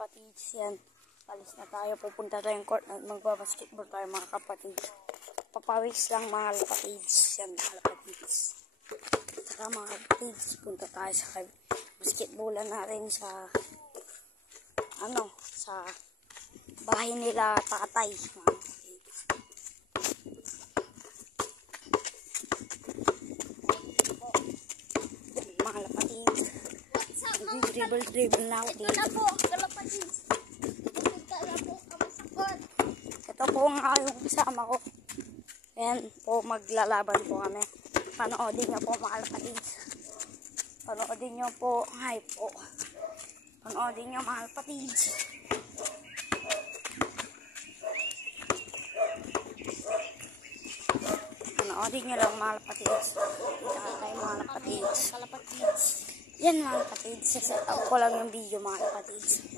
kapatids, yan. Palis na tayo, pupunta tayong court at magbabasketball tayo mga kapatids. Papawis lang mga kapatids, yan mga kapatids. Saka mga kapatids, punta tayo sa basketballan natin sa sa bahay nila tatay mga kapatids. Mga kapatids, dribble na ako dito. Ito po nga yung kasama ko. Ayan po, maglalaban po kami. Panoodin nyo po mga kapatids. Panoodin nyo po. Hi po. Panoodin nyo mga kapatids. Panoodin nyo lang mga kapatids. Tatay mga kapatids. Yan mga kapatids. Set up ko lang yung video mga kapatids.